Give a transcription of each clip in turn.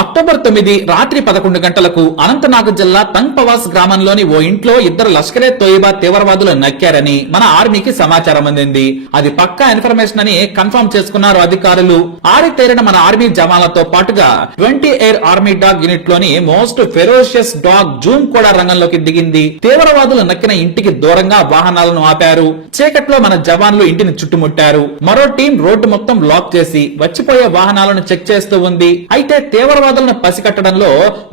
October 9 రాత్రి 11 గంటలకు అనంతనాగ్ జిల్లా తంగ్పవాస్ గ్రామంలోని ఓ ఇంట్లో ఇద్దరు లష్కరే తోయిబా తీవ్రవాదులు నక్కారని మన ఆర్మీకి సమాచారం అందింది. అది పక్కా ఇన్ఫర్మేషన్ అని కన్ఫర్మ్ చేసుకున్నారు అధికారులు. ఆరితేరిన మన ఆర్మీ జవాన్లతో పాటుగా 20 ఎయిర్ ఆర్మీ డాగ్ యూనిట్ లోని మోస్ట్ ఫెరోషియస్ డాగ్ జూమ్ కూడా రంగంలోకి దిగింది. తీవ్రవాదులు నక్కిన ఇంటికి దూరంగా వాహనాలను ఆపారు. చీకట్లో మన జవాన్లు ఇంటిని చుట్టుముట్టారు. మరో టీం రోడ్డు మొత్తం బ్లాక్ చేసి వచ్చిపోయే వాహనాలను చెక్ చేస్తూ ఉంది. అయితే తీవ్రవాదులను పసికట్టడంలో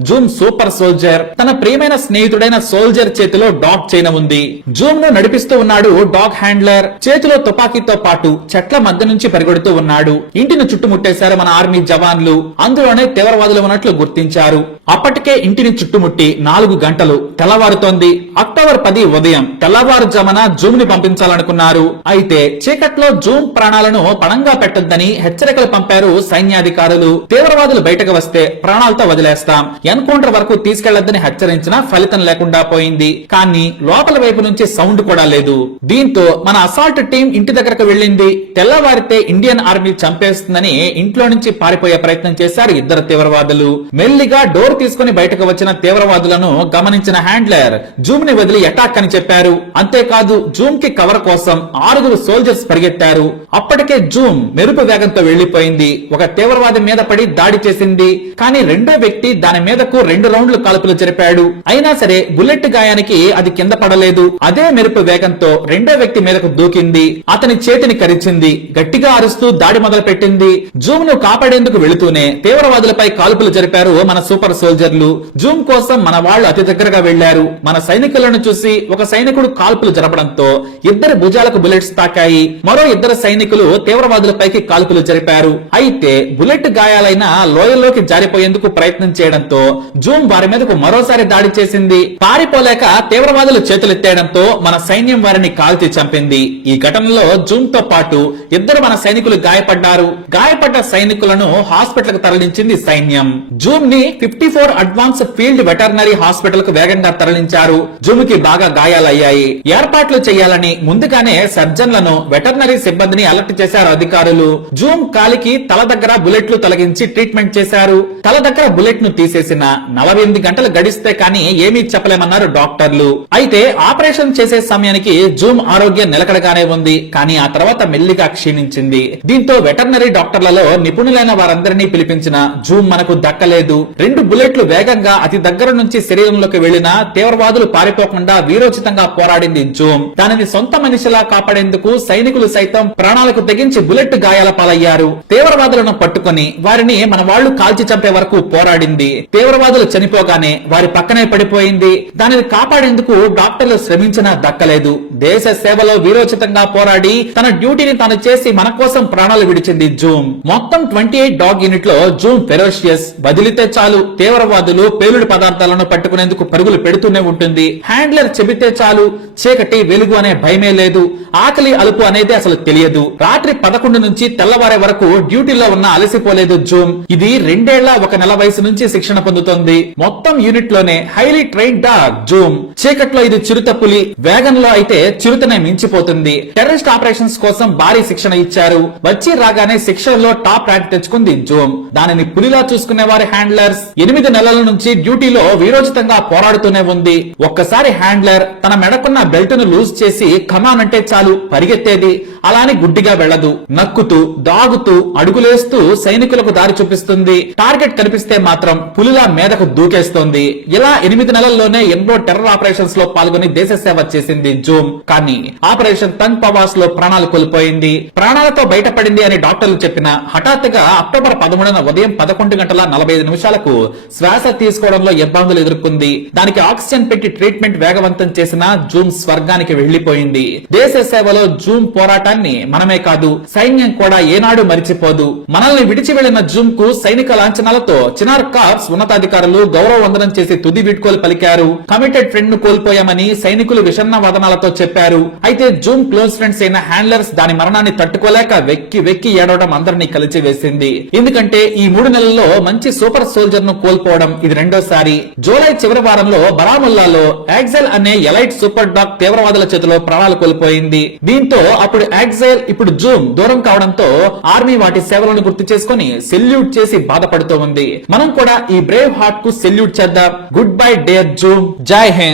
జూమ్ సూపర్ సోల్జర్ తన ప్రియమైన స్నేహితుడైన సోల్జర్ చేతిలో డాగ్ చైన్ ఉంది. జూమ్ ను నడిపిస్తూ ఉన్నాడు డాగ్ హ్యాండ్లర్. చేతిలో తుపాకీతో పాటు చెట్ల మధ్య నుంచి పరిగెడుతూ ఉన్నాడు. ఇంటిని చుట్టుముట్టేశారు మన ఆర్మీ జవాన్లు. అందులోనే తీవ్రవాదులు ఉన్నట్లు గుర్తించారు. అప్పటికే ఇంటిని చుట్టుముట్టి 4 గంటలు తెల్లవారుతోంది. అక్టోబర్ 10 ఉదయం తెల్లవారుజామున జూమ్ ని పంపించాలనుకున్నారు. అయితే చీకట్లో జూమ్ ప్రాణాలను పణంగా పెట్టొద్దని హెచ్చరికలు పంపారు సైన్యాధికారులు. తీవ్రవాదులు బయటకు వస్తే ప్రాణాలతో వదిలేస్తాం, ఎన్కౌంటర్ వరకు తీసుకెళ్లొద్దని హెచ్చరించినా ఫలితం లేకుండా పోయింది. కానీ లోపల వైపు నుంచి సౌండ్ కూడా లేదు. దీంతో మన అసాల్ట్ టీం ఇంటి దగ్గరకు వెళ్లింది. తెల్లవారితే ఇండియన్ ఆర్మీ చంపేస్తుందని ఇంట్లో నుంచి పారిపోయే ప్రయత్నం చేశారు ఇద్దరు తీవ్రవాదులు. మెల్లిగా డోర్ తీసుకుని బయటకు వచ్చిన తీవ్రవాదులను గమనించిన హ్యాండ్లర్ జూమ్ ని వదిలి అటాక్ అని చెప్పారు. అంతేకాదు జూమ్ కి కవర్ కోసం 6 సోల్జర్స్ పరిగెత్తారు. అప్పటికే జూమ్ మెరుపు వేగంతో వెళ్లిపోయింది. ఒక తీవ్రవాది మీద పడి దాడి చేసింది. కానీ రెండో వ్యక్తి దాని మీదకు 2 రౌండ్లు కాల్పులు జరిపాడు. అయినా సరే బుల్లెట్ గాయానికి అది కింద పడలేదు. అదే మెరుపు వేగంతో రెండో వ్యక్తి మీదకు దూకింది. అతని చేతిని కరిచింది. గట్టిగా అరుస్తూ దాడి మొదలు పెట్టింది. జూమ్ ను కాపాడేందుకు వెళుతూనే తీవ్రవాదులపై కాల్పులు జరిపారు మన సూపర్ సోల్జర్లు. జూమ్ కోసం మన వాళ్లు అతి దగ్గరగా వెళ్లారు. మన సైనికులను చూసి ఒక సైనికుడు కాల్పులు జరపడంతో ఇద్దరు భుజాలకు బుల్లెట్స్ తాకాయి. మరో 2 సైనికులు తీవ్రవాదులపైకి కాల్పులు జరిపారు. అయితే బుల్లెట్ గాయాలైన లోయల్లోకి జారిపోయేందుకు ప్రయత్నం చేయడంతో జూమ్ వారి మీదకు మరోసారి దాడి చేసింది. పారిపోలేక తీవ్రవాదులు చేతులెత్తేయడంతో మన సైన్యం వారిని కాల్చి చంపింది. ఈ ఘటనలో జూమ్ తో పాటు 2 మన సైనికులు గాయపడ్డారు. గాయపడ్డ సైనికులను హాస్పిటల్ కు తరలించింది సైన్యం. జూమ్ ని 54 అడ్వాన్స్ ఫీల్డ్ వెటర్నరీ హాస్పిటల్ కు వేగంగా తరలించారు. జూమ్ కి బాగా గాయాలయ్యాయి. ఏర్పాట్లు చేయాలని ముందుగానే సర్జన్లను వెటర్నరీ సిబ్బందిని అలర్ట్ చేశారు అధికారులు. జూమ్ కాలికి తల దగ్గర బుల్లెట్లు తొలగించి ట్రీట్మెంట్ చేశారు. తల దగ్గర బుల్లెట్ ను తీసేసిన 48 గంటలు గడిస్తే కానీ ఏమీ చెప్పలేమన్నారు డాక్టర్లు. అయితే ఆపరేషన్ చేసే సమయానికి జూమ్ ఆరోగ్యం నిలకడగానే ఉంది. కానీ ఆ తర్వాత మెల్లిగా క్షీణించింది. దీంతో వెటర్నరీ డాక్టర్లలో నిపుణులైన వారందరినీ పిలిపించిన జూమ్ మనకు దక్కలేదు. 2 బుల్లెట్లు వేగంగా అతి దగ్గర నుంచి శరీరంలోకి వెళ్లిన తీవ్రవాదులు పారిపోకుండా వీరోచితంగా పోరాడింది జూమ్. దానిని సొంత మనిషిలా కాపాడేందుకు సైనికులు సైతం ప్రాణాలకు తెగించి బుల్లెట్ గాయాల పాలయ్యారు. తీవ్రవాదులను పట్టుకుని వారిని మన వాళ్లు కాల్చి చంపే వరకు పోరాడింది. తీవ్రవాదులు చనిపోగానే వారి పక్కనే పడిపోయింది. దానిని కాపాడేందుకు డాక్టర్లు శ్రమించినా దక్కలేదు. దేశ సేవలో వీరోచితంగా పోరాడి తన డ్యూటీని తాను చేసి మన కోసం ప్రాణాలు విడిచింది జూమ్. మొత్తం 28 డాగ్ యూనిట్ లో జూమ్ ఫెరోషియస్. వదిలితే చాలు తీవ్రవాదులు పేలుడు పదార్థాలను పట్టుకునేందుకు పరుగులు పెడుతూనే ఉంటుంది. హ్యాండ్లర్ చెబితే చాలు చీకటి వెలుగు అనే భయమే లేదు. ఆకలి అలుపు అనేది అసలు తెలియదు. రాత్రి 11 నుంచి తెల్లవారే వరకు డ్యూటీలో ఉన్న అలసిపోలేదు జూమ్. ఇది 2 ఏళ్ల 1 నెల వయసు నుంచి శిక్షణ పొందుతోంది. మొత్తం యూనిట్ లోనే హైలీ ట్రైన్ డాగ్ జూమ్. చీకట్లో ఇది చిరుత పులి, వేగంలో అయితే చిరుతనే మించిపోతుంది. టెర్రరిస్ట్ ఆపరేషన్స్ కోసం భారీ శిక్షణ ఇచ్చారు. వచ్చి రాగానే శిక్షణలో టాప్ ర్యాంక్ తెచ్చుకుంది జూమ్. దానిని పులిలా చూసుకునే వారి హ్యాండ్లర్స్. 8 నెలల నుంచి డ్యూటీలో వీరోచితంగా పోరాడుతూనే ఉంది. ఒక్కసారి హ్యాండ్లర్ తన మెడకున్న బెల్ట్ ను లూజ్ చేసి కమాన్ అంటే చాలు పరిగెత్తేది. అలానే గుడ్డిగా వెళ్లదు. నక్కుతూ దాగుతూ అడుగులేస్తూ సైనికులకు దారి చూపిస్తుంది. టార్గెట్ కనిపిస్తే మాత్రం పులిలా మీదకు దూకేస్తోంది. ఇలా 8 నెలల్లోనే ఎన్నో టెర్రర్ ఆపరేషన్స్ లో పాల్గొని దేశ సేవ చేసింది జూమ్. కానీ ఆపరేషన్ తంగ్పవాస్ లో ప్రాణాలు కోల్పోయింది. ప్రాణాలతో బయటపడింది అని డాక్టర్లు చెప్పిన హఠాత్తుగా అక్టోబర్ 13న ఉదయం 11:45 శ్వాస తీసుకోవడంలో ఇబ్బందులు ఎదుర్కొంది. దానికి ఆక్సిజన్ పెట్టి ట్రీట్మెంట్ వేగవంతం చేసిన జూమ్ స్వర్గానికి వెళ్లిపోయింది. దేశ సేవలో జూమ్ పోరాటాన్ని మనమే కాదు సైన్యం కూడా ఏనాడు మరిచిపోదు. మనల్ని విడిచి వెళ్లిన జూమ్ కు సైనిక లాంఛనాలతో చినార్ కార్ప్స్ ఉన్నతాధికారులు గౌరవ వందనం చేసి తుది వీడ్కోలు పలికారు. కమిటెడ్ ఫ్రెండ్ ను కోల్పోయామని సైనికులు విషన్న వదనాలతో చెప్పారు. అయితే జూమ్ క్లోజ్ ఫ్రెండ్స్ అయిన హ్యాండ్లర్స్ దాని మరణాన్ని తట్టుకోలేక వెక్కి వెక్కి ఏడవడం అందరినీ కలిసి వేసింది. ఎందుకంటే ఈ 3 నెలల్లో మంచి సూపర్ సోల్జర్ ను కోల్పోవడం ఇది రెండోసారి. జూలై చివరి వారంలో బరాముల్లాలో యాక్సెల్ అనే ఎలైట్ సూపర్ డాగ్ తీవ్రవాదుల చేతిలో ప్రాణాలు కోల్పోయింది. దీంతో అప్పుడు ఎగ్జైల్ ఇప్పుడు జూమ్ దూరం కావడంతో ఆర్మీ వాటి సేవలను గుర్తు చేసుకుని సెల్యూట్ చేసి బాధపడుతూ ఉంది. మనం కూడా ఈ బ్రేవ్ హార్ట్ కు సెల్యూట్ చేద్దాం. Good bye dear Zoom. జై హింద్.